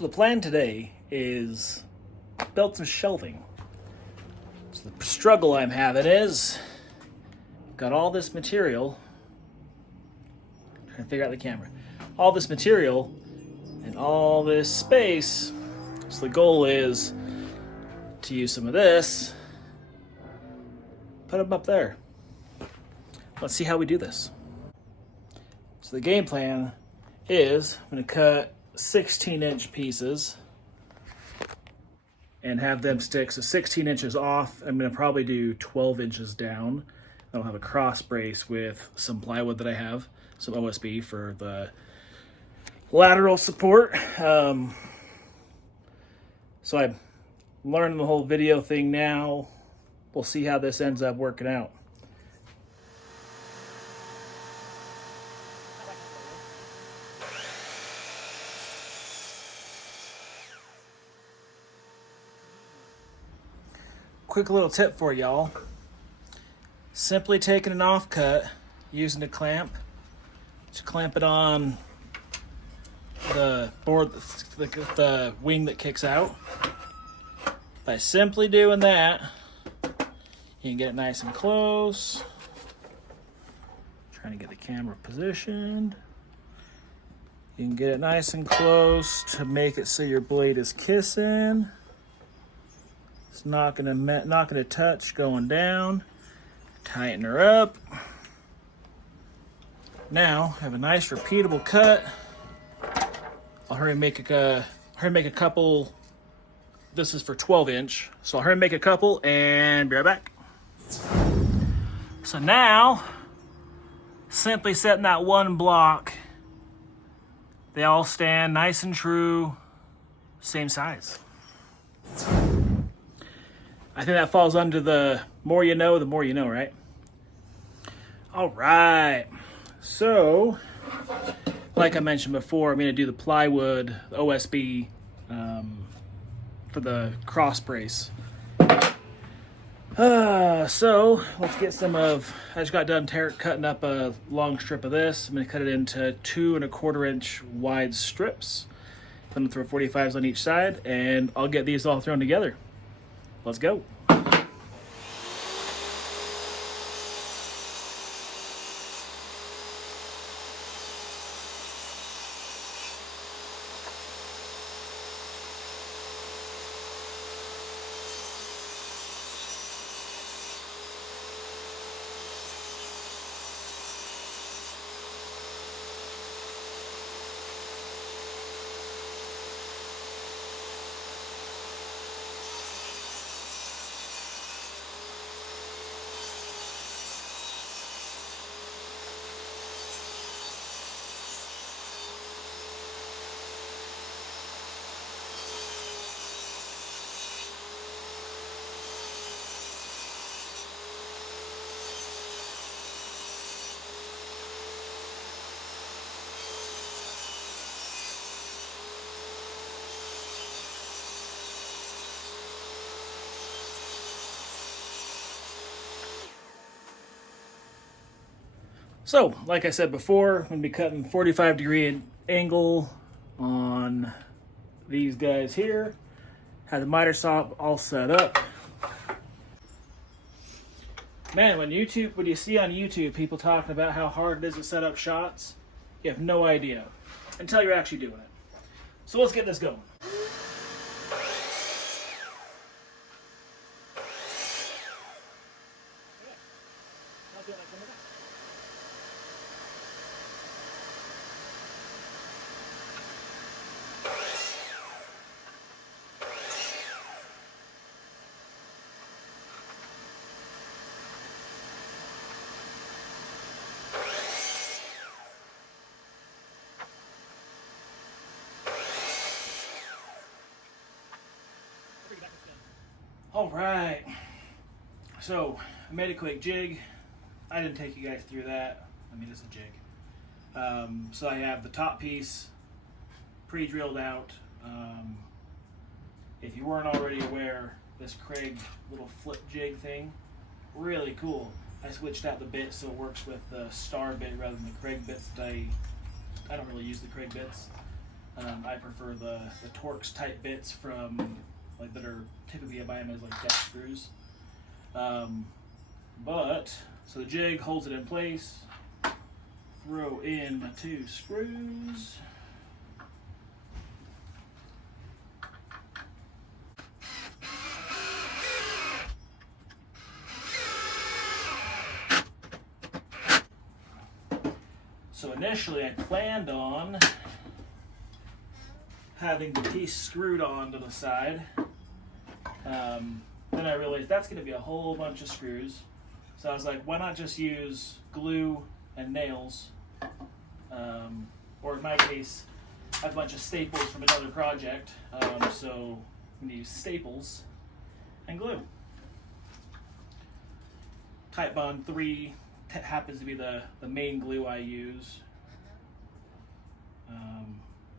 So the plan today is build some shelving. So the struggle I'm having is got all this material. Trying to figure out the camera. All this material and all this space. So the goal is to use some of this, put them up there. Let's see how we do this. So the game plan is I'm going to cut 16-inch pieces and have them stick. So 16 inches off. I'm going to probably do 12 inches down. I'll have a cross brace with some plywood that I have, some OSB for the lateral support. So I'm learning the whole video thing now. We'll see how this ends up working out. Quick little tip for y'all. Simply taking an offcut, using a clamp to clamp it on the board, the wing that kicks out. By simply doing that, you can get it nice and close. Trying to get the camera positioned. You can get it nice and close to make it so your blade is kissing. It's not gonna touch going down. Tighten her up. Now have a nice repeatable cut. I'll hurry and make a couple. This is for 12-inch, so I'll hurry and make a couple and be right back. So now, simply setting that one block, they all stand nice and true, same size. I think that falls under the more you know, right? All right. So, like I mentioned before, I'm going to do the plywood, the OSB, for the cross brace. So let's get some of. I just got done cutting up a long strip of this. I'm going to cut it into 2 1/4-inch wide strips. I'm going to throw 45s on each side, and I'll get these all thrown together. Let's go. So, like I said before, I'm going to be cutting 45-degree angle on these guys here. Have the miter saw all set up. Man, when you see on YouTube people talking about how hard it is to set up shots, you have no idea until you're actually doing it. So let's get this going. All right, so I made a quick jig. I didn't take you guys through that. I mean, it's a jig. So I have the top piece pre-drilled out. If you weren't already aware, this Kreg little flip jig thing, really cool. I switched out the bit so it works with the Star bit rather than the Kreg bits that I don't really use the Kreg bits. I prefer the Torx type bits from like that are typically I buy them as like deck screws. But so the jig holds it in place. Throw in my 2 screws. So initially I planned on having the piece screwed onto the side. Then I realized that's going to be a whole bunch of screws. So I was like, why not just use glue and nails? Or in my case, I have a bunch of staples from another project. So I'm going to use staples and glue. Titebond 3 happens to be the main glue I use.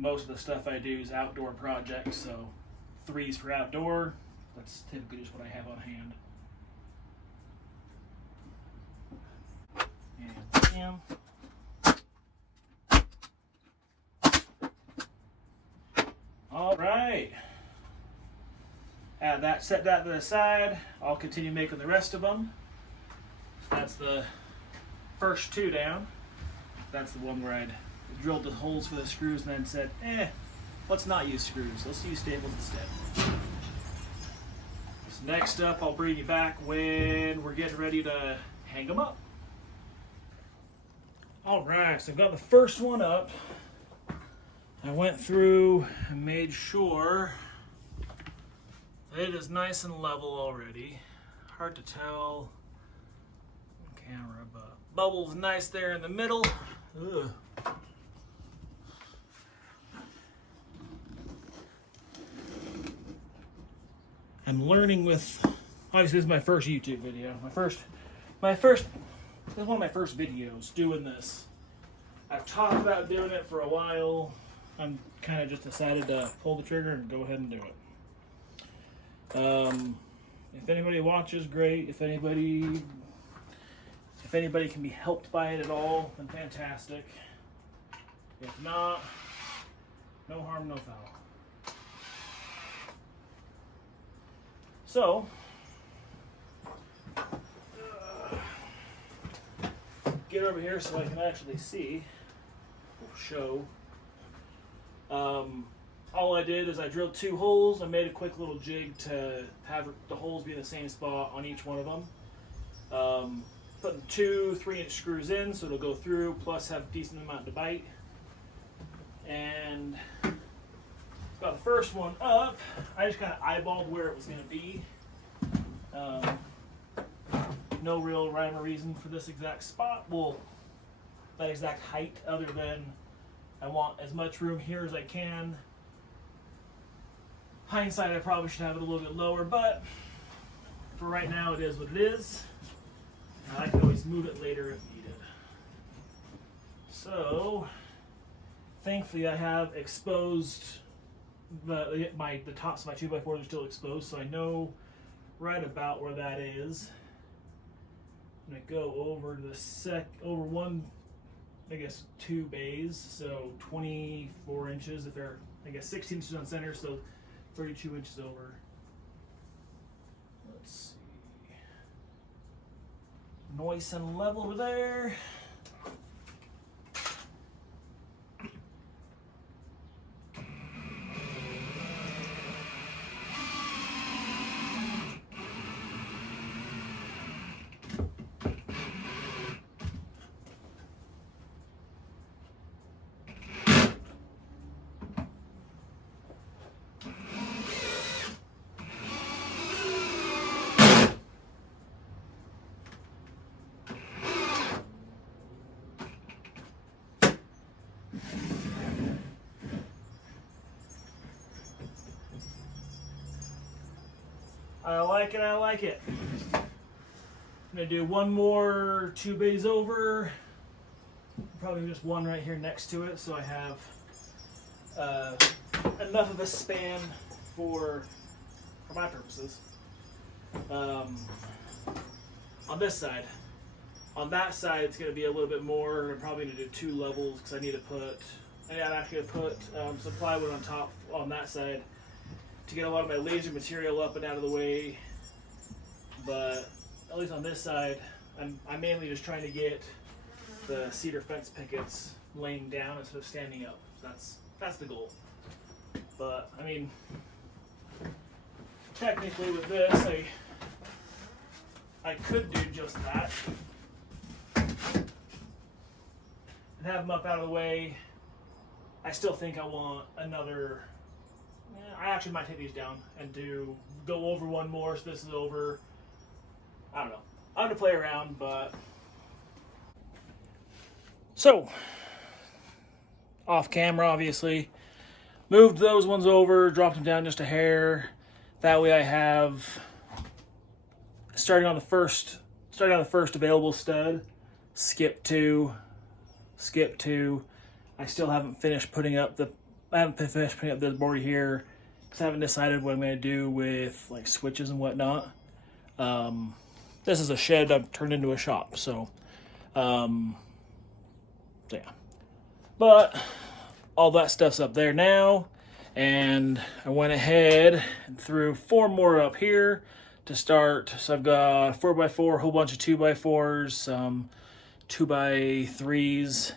Most of the stuff I do is outdoor projects, so 3's for outdoor. That's typically just what I have on hand. And all right. Set that to the side. I'll continue making the rest of them. So that's the first 2 down. That's the one where I'd drilled the holes for the screws and then said, let's not use screws. Let's use staples instead. So next up, I'll bring you back when we're getting ready to hang them up. All right, so I've got the first one up. I went through and made sure it is nice and level already. Hard to tell on camera, but bubble's nice there in the middle. Ugh. I'm learning with, obviously this is my first YouTube video. This is one of my first videos doing this. I've talked about doing it for a while. I'm kind of just decided to pull the trigger and go ahead and do it. If anybody watches, great. If anybody can be helped by it at all, then fantastic. If not, no harm, no foul. So, get over here so I can actually see, show. All I did is I drilled 2 holes. I made a quick little jig to have the holes be in the same spot on each one of them. Putting 2 3-inch screws in so it'll go through, plus have a decent amount to bite. And got the first one up. I just kind of eyeballed where it was going to be. No real rhyme or reason for this exact spot. Well, that exact height, other than I want as much room here as I can. Hindsight, I probably should have it a little bit lower, but for right now, it is what it is. I can always move it later if needed. So, thankfully, I have exposed the tops of my 2x4s are still exposed, so I know right about where that is. I'm gonna go over to over one, I guess 2 bays, so 24 inches if they're, I guess 16 inches on center, so 32 inches over. Let's see. Nice and level over there. I like it, I like it. I'm gonna do one more 2 bays over. Probably just one right here next to it, so I have enough of a span for my purposes. On this side. On that side, it's gonna be a little bit more. I'm probably gonna do 2 levels because I need to put And I'm actually going to put some plywood on top on that side to get a lot of my laser material up and out of the way. But at least on this side, I'm mainly just trying to get the cedar fence pickets laying down instead of standing up. That's the goal. But I mean, technically with this, I could do just that and have them up out of the way. I still think I want another. I actually might take these down and go over one more. So this is over. I don't know. I'm gonna play around, but so off camera, obviously, moved those ones over, dropped them down just a hair. That way, I have starting on the first available stud. Skip two. I still haven't finished putting up the board here because I haven't decided what I'm going to do with like switches and whatnot. This is a shed I've turned into a shop, so yeah. But all that stuff's up there now, and I went ahead and threw 4 more up here to start. So I've got 4x4, a whole bunch of 2x4s, some 2x3s.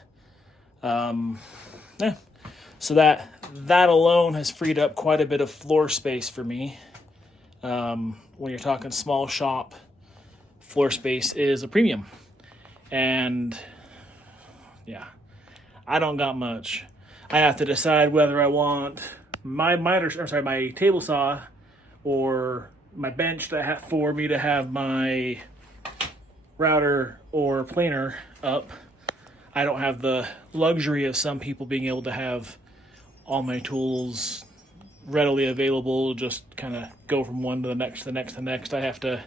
Yeah. So that alone has freed up quite a bit of floor space for me. When you're talking small shop, floor space is a premium. And yeah, I don't got much. I have to decide whether I want my table saw or my bench for me to have my router or planer up. I don't have the luxury of some people being able to have all my tools readily available, just kind of go from one to the next, to the next, to the next. I have to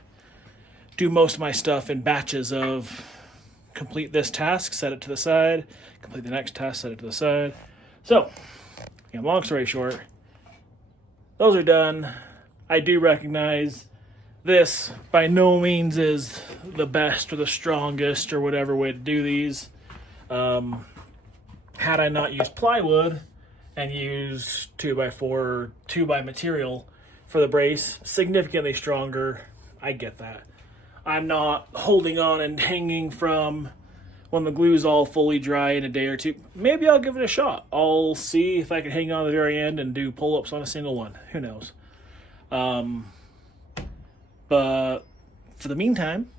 do most of my stuff in batches of complete this task, set it to the side, complete the next task, set it to the side. So, long story short, those are done. I do recognize this by no means is the best or the strongest or whatever way to do these. Had I not used plywood and used 2x4 or 2x material for the brace, significantly stronger. I get that. I'm not holding on and hanging from when the glue's all fully dry in a day or two. Maybe I'll give it a shot. I'll see if I can hang on to the very end and do pull-ups on a single one. Who knows? But for the meantime,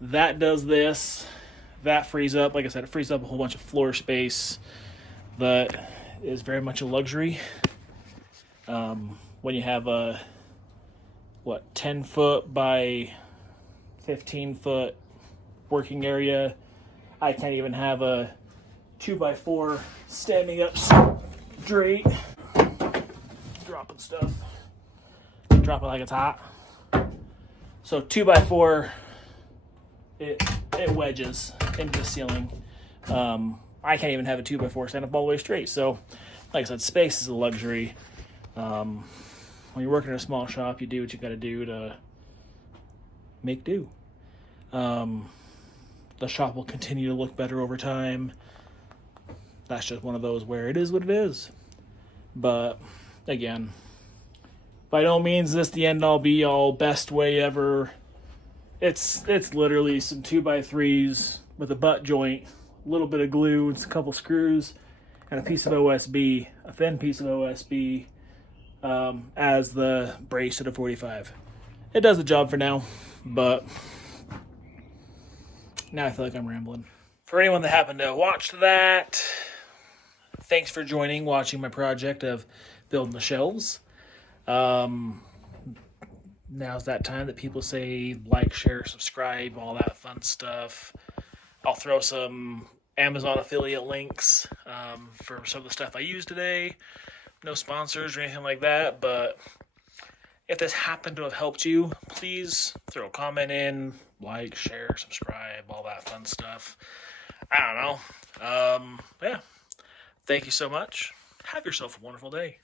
that does this. That frees up, like I said, it frees up a whole bunch of floor space that is very much a luxury. When you have a 10-foot by 15-foot working area, I can't even have a 2x4 standing up straight. Dropping stuff. Drop it like it's hot. So 2x4, it wedges into the ceiling. I can't even have a 2x4 stand up all the way straight. So, like I said, space is a luxury. When you're working in a small shop, you do what you got to do to make do. The shop will continue to look better over time. That's just one of those where it is what it is. But again, by no means is this the end all be all best way ever. It's literally some 2x3s with a butt joint, a little bit of glue, and a couple screws, and a piece of OSB, a thin piece of OSB, as the brace at a 45. It does the job for now, but now I feel like I'm rambling. For anyone that happened to watch that, thanks for watching my project of building the shelves. Now's that time that people say like, share, subscribe, all that fun stuff. I'll throw some Amazon affiliate links for some of the stuff I used today. No sponsors or anything like that, but if this happened to have helped you, please throw a comment in, like, share, subscribe, all that fun stuff. I don't know. Yeah. Thank you so much. Have yourself a wonderful day.